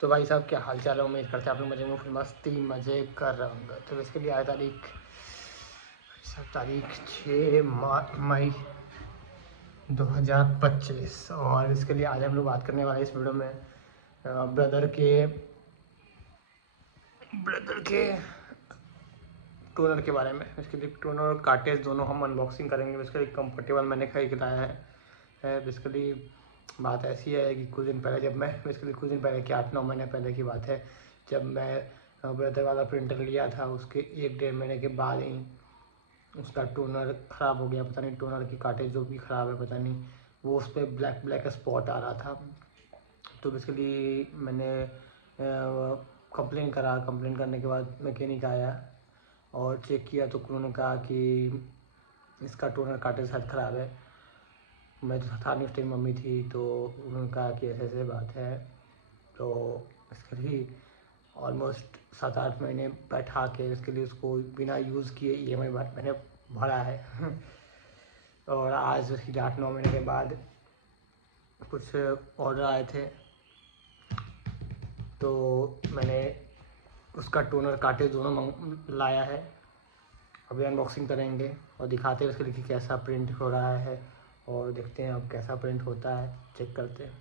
तो भाई साहब क्या हाल चाल है, उम्मीद करते हैं आप लोग मजे में फुल मस्ती मज़े कर रहे होंगे। तो इसके लिए आज तारीख 6 मई 2025 और इसके लिए आज हम लोग बात करने वाले इस वीडियो में ब्रदर के टोनर के बारे में। इसके लिए टोनर और कार्टेज दोनों हम अनबॉक्सिंग करेंगे। इसके लिए कंफर्टेबल मैंने खरीद लाया है। बेसिकली बात ऐसी है कि कुछ दिन पहले कुछ दिन पहले क्या 8-9 महीने पहले की बात है, जब मैं ब्रदर वाला प्रिंटर लिया था उसके 1-1.5 महीने के बाद ही उसका टोनर ख़राब हो गया। पता नहीं टोनर की कार्टेज जो भी ख़राब है, पता नहीं वो उस पर ब्लैक स्पॉट आ रहा था। तो बेसिकली मैंने कंप्लेन करने के बाद मैकेनिक आया और चेक किया तो उन्होंने कहा कि इसका टोनर कार्टेज शायद ख़राब है। मैं तो था नहीं, उस टाइम मम्मी थी, तो उन्होंने कहा कि ऐसे ऐसे बात है। तो इसके लिए ऑलमोस्ट 7-8 महीने बैठा के इसके लिए उसको बिना यूज़ किए EMI मैंने भरा है। और आज उसकी 8-9 महीने के बाद कुछ ऑर्डर आए थे, तो मैंने उसका टोनर कार्टेज दोनों लाया है। अभी अनबॉक्सिंग करेंगे और दिखाते हैं इसके लिए कैसा प्रिंट हो रहा है और देखते हैं अब कैसा प्रिंट होता है, चेक करते हैं।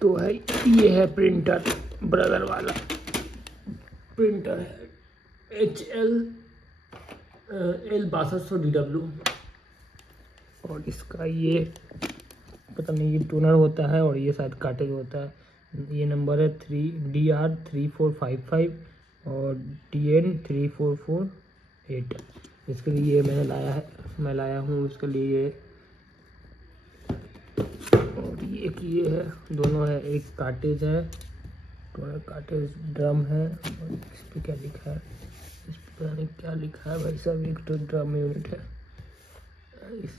तो है ये है प्रिंटर, ब्रदर वाला प्रिंटर है HL L62DW और इसका ये पता नहीं ये टोनर होता है और ये शायद कार्टेज होता है। ये नंबर है DR3455 और DN3448। इसके लिए ये मैं लाया हूँ इसके लिए। और ये है, दोनों है, एक कार्टेज है, टोनर कार्टेज ड्रम है और इस पर क्या लिखा है, इस पर पता नहीं क्या लिखा है भाई साहब। एक तो ड्रम यूनिट है,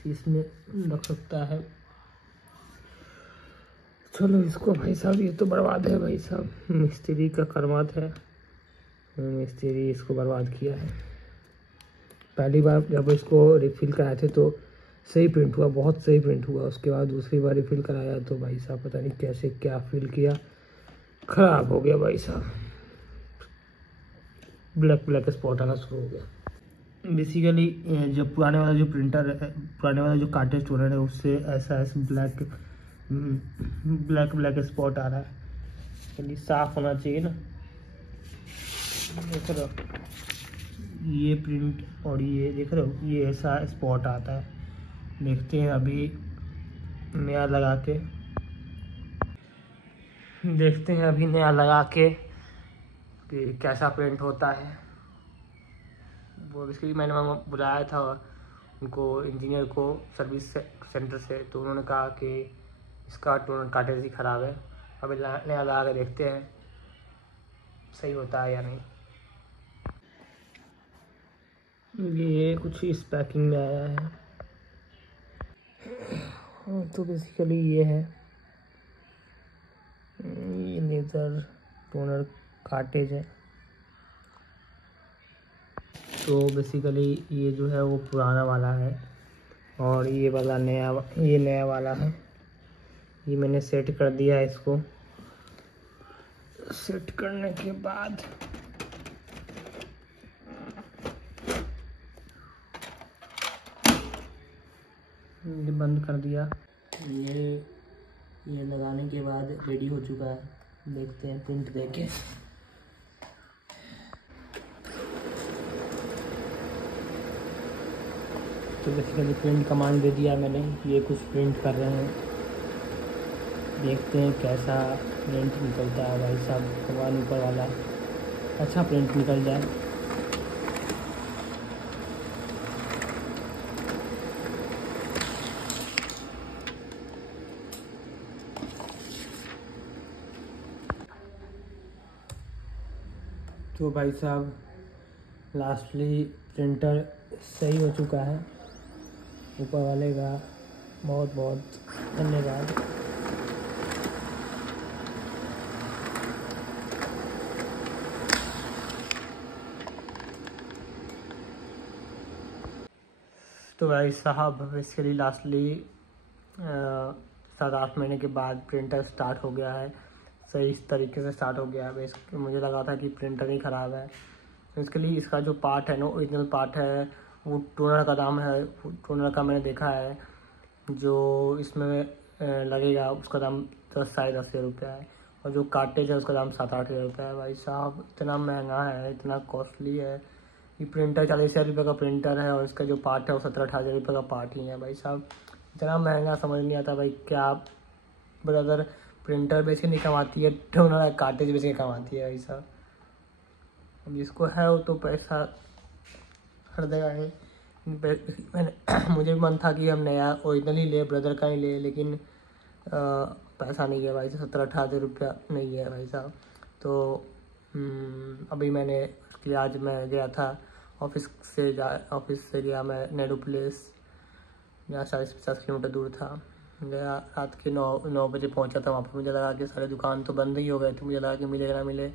इसमें लग सकता है। चलो इसको भाई साहब, ये तो बर्बाद है भाई साहब, मिस्त्री का करमात है, मिस्त्री इसको बर्बाद किया है। पहली बार जब इसको रिफ़िल कराए थे तो सही प्रिंट हुआ, बहुत सही प्रिंट हुआ। उसके बाद दूसरी बार रिफ़िल कराया तो भाई साहब पता नहीं कैसे क्या फिल किया, ख़राब हो गया भाई साहब, ब्लैक स्पॉट आना शुरू हो गया। बेसिकली जो पुराने वाला जो कार्टेज टोनर है उससे ऐसा ब्लैक स्पॉट आ रहा है। चलिए साफ होना चाहिए ना, देख रहे हो ये प्रिंट और ये देख रहे हो ये ऐसा स्पॉट आता है। देखते हैं अभी नया लगा के कि कैसा प्रिंट होता है। वो इसके मैंने बुलाया था उनको, इंजीनियर को सर्विस सेंटर से, तो उन्होंने कहा कि इसका टोनर कार्टेज ही ख़राब है। अभी नया लगा के देखते हैं सही होता है या नहीं। ये कुछ इस पैकिंग में आया है। तो बेसिकली ये है, ये लेज़र टोनर कार्टेज है। तो बेसिकली ये जो है वो पुराना वाला है और ये नया वाला है। ये मैंने सेट कर दिया है। इसको सेट करने के बाद ये बंद कर दिया। ये लगाने के बाद रेडी हो चुका है। देखते हैं प्रिंट देके। तो बेसिकली प्रिंट कमांड दे दिया मैंने, ये कुछ प्रिंट कर रहे हैं। देखते हैं कैसा प्रिंट निकलता है भाई साहब, भगवान ऊपर वाला अच्छा प्रिंट निकल जाए। तो भाई साहब लास्टली प्रिंटर सही हो चुका है। ऊपर वाले का बहुत बहुत धन्यवाद। तो भाई साहब बेसिकली लास्टली 7-8 महीने के बाद प्रिंटर स्टार्ट हो गया है, सही इस तरीके से स्टार्ट हो गया है। मुझे लगा था कि प्रिंटर ही ख़राब है। इसके लिए इसका जो पार्ट है ना, ओरिजिनल पार्ट है, वो टोनर का दाम है। टोनर का मैंने देखा है जो इसमें लगेगा, उसका दाम 10-10.5 रुपया है, और जो कार्टेज है उसका दाम 7-8 हज़ार रुपया है। भाई साहब इतना महंगा है, इतना कॉस्टली है। ये प्रिंटर 40,000 रुपये का प्रिंटर है, और इसका जो पार्ट है वो 17-18 हज़ार रुपये का पार्ट ही है। भाई साहब इतना महंगा, समझ नहीं आता भाई क्या ब्रदर प्रिंटर बेच के नहीं कमाती है, टोनर कार्टेज बेच के कमाती है। भाई साहब अब जिसको है वो तो पैसा खरीदेगा ही। मैंने मुझे भी मन था कि हम नया ओरिजिनल ही ले, ब्रदर का ही ले, लेकिन पैसा नहीं है भाई, 17-18 हज़ार रुपया नहीं है भाई साहब। तो अभी मैंने उसके लिए आज मैं गया था ऑफिस से गया मैं नेहरू प्लेस, जहाँ 40-50 किलोमीटर दूर था। गया रात के 9 बजे पहुँचा था वहाँ पर। मुझे लगा कि सारे दुकान तो बंद ही हो गए थे, मुझे लगा कि मिलेगा ना मिले,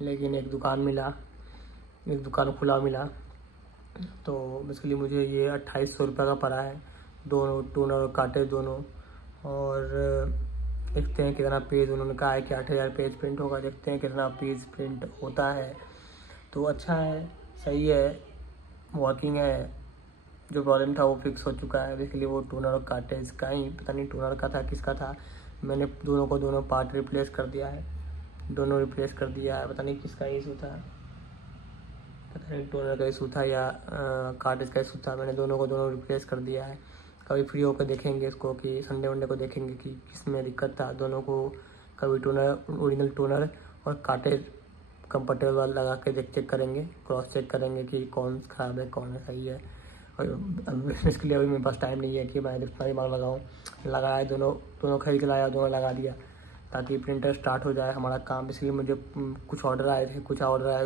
लेकिन एक दुकान खुला मिला। तो इसके लिए मुझे ये 2800 रुपये का पड़ा है, दोनों टोनर और कार्टेज दोनों। और देखते हैं कितना पेज, उन्होंने कहा है कि 8000 पेज प्रिंट होगा, देखते हैं कितना पेज प्रिंट होता है। तो अच्छा है, सही है, वर्किंग है। जो प्रॉब्लम था वो फिक्स हो चुका है। इसलिए वो टोनर और कार्टेज का ही, पता नहीं टोनर का था किसका था, मैंने दोनों पार्ट रिप्लेस कर दिया है, पता नहीं किसका इशू था, पता नहीं टोनर का इशू था या कार्टेज का इशू था। मैंने दोनों रिप्लेस कर दिया है। कभी फ्री होकर देखेंगे इसको, कि संडे वनडे को देखेंगे कि किस में दिक्कत था दोनों को। कभी ओरिजिनल टोनर और कार्टेज कंफर्टेबल लगा के चेक करेंगे, क्रॉस चेक करेंगे कि कौन ख़राब है कौन सही है। और इसके लिए अभी मेरे पास टाइम नहीं है कि मैं इतना दिमाग लगाऊँ। लगाया दोनों खरीद के लाया, दोनों लगा दिया ताकि प्रिंटर स्टार्ट हो जाए हमारा काम। इसलिए मुझे कुछ ऑर्डर आए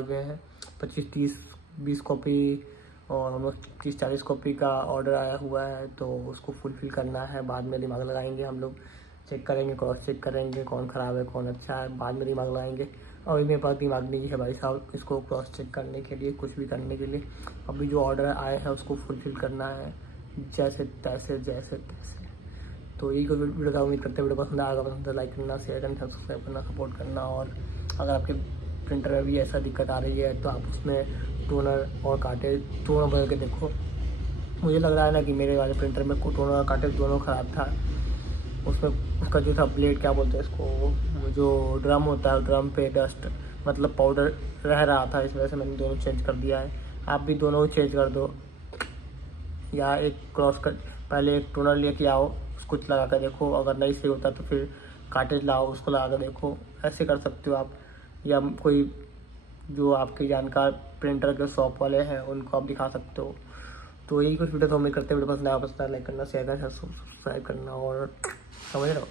हुए हैं, 25-30-20 कॉपी और ऑलमोस्ट 30-40 कॉपी का ऑर्डर आया हुआ है। तो उसको फुलफ़िल करना है, बाद में दिमाग लगाएंगे हम लोग, चेक करेंगे, क्रॉस चेक करेंगे कौन ख़राब है कौन अच्छा है, बाद में दिमाग लगाएंगे। और मेरे पास दिमाग नहीं है भाई साहब इसको क्रॉस चेक करने के लिए, कुछ भी करने के लिए। अभी जो ऑर्डर आए हैं उसको फुलफ़िल करना है जैसे तैसे। तो यही कोई वीडियो का उम्मीद करते हैं वीडियो पसंद आएगा, पसंद लाइक करना, शेयर करना, सब्सक्राइब करना, सपोर्ट करना। और अगर आपके प्रिंटर में भी ऐसा दिक्कत आ रही है तो आप उसमें टोनर और कार्टेज दोनों बदल के देखो। मुझे लग रहा है ना कि मेरे वाले प्रिंटर में टोनर और कार्टेज दोनों ख़राब था। उसमें उसका जो था ब्लेड, क्या बोलते हैं इसको, जो ड्रम होता है, ड्रम पे डस्ट मतलब पाउडर रह रहा था, इस वजह से मैंने दोनों चेंज कर दिया है। आप भी दोनों चेंज कर दो, या एक क्रॉस कर, पहले एक टोनर लेके आओ, उसको लगा कर देखो, अगर नहीं सही होता तो फिर कार्टेज लाओ, उसको लगा कर देखो। ऐसे कर सकते हो आप, या कोई जो आपके जानकार प्रिंटर के शॉप वाले हैं उनको आप दिखा सकते हो। तो यही कुछ वीडियो तो हमें करते हैं। वीडियो पसंद आया, लाइक करना, शेयर करना, सब्सक्राइब करना, और समझ रहे हो।